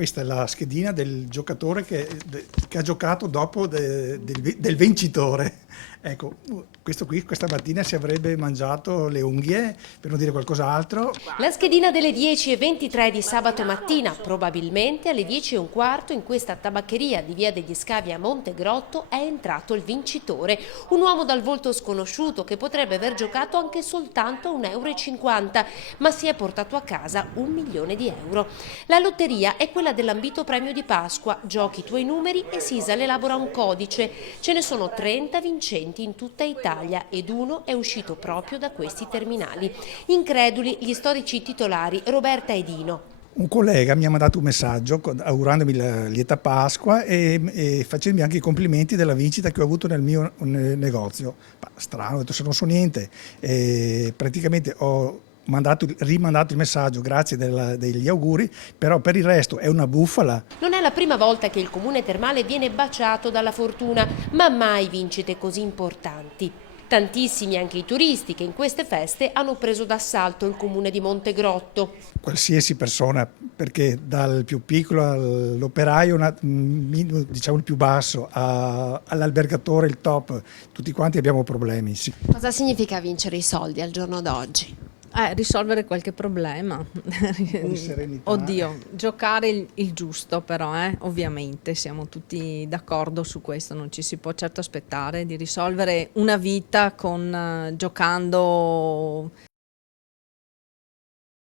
questa è la schedina del giocatore che ha giocato dopo del vincitore. Ecco, questo qui questa mattina si avrebbe mangiato le unghie, per non dire qualcos'altro. La schedina delle 10:23 di sabato mattina, probabilmente alle 10:15, in questa tabaccheria di Via degli Scavi a Montegrotto è entrato il vincitore, un uomo dal volto sconosciuto che potrebbe aver giocato anche soltanto 1,50 euro, ma si è portato a casa 1 milione di euro. La lotteria è quella dell'ambito premio di Pasqua, giochi i tuoi numeri e Sisal elabora un codice. Ce ne sono 30 vincenti in tutta Italia ed uno è uscito proprio da questi terminali. Increduli gli storici titolari Roberta e Dino. Un collega mi ha mandato un messaggio augurandomi la lieta Pasqua e facendomi anche i complimenti della vincita che ho avuto nel mio negozio. Ma strano, ho detto se non so niente. E praticamente ho rimandato il messaggio, grazie degli auguri, però per il resto è una bufala. Non è la prima volta che il comune termale viene baciato dalla fortuna, ma mai vincite così importanti. Tantissimi anche i turisti che in queste feste hanno preso d'assalto il comune di Montegrotto. Qualsiasi persona, perché dal più piccolo all'operaio, diciamo il più basso, all'albergatore, il top, tutti quanti abbiamo problemi. Sì. Cosa significa vincere i soldi al giorno d'oggi? Risolvere qualche problema. Un po' di serenità. Oddio, giocare il giusto però, ovviamente siamo tutti d'accordo su questo, non ci si può certo aspettare di risolvere una vita giocando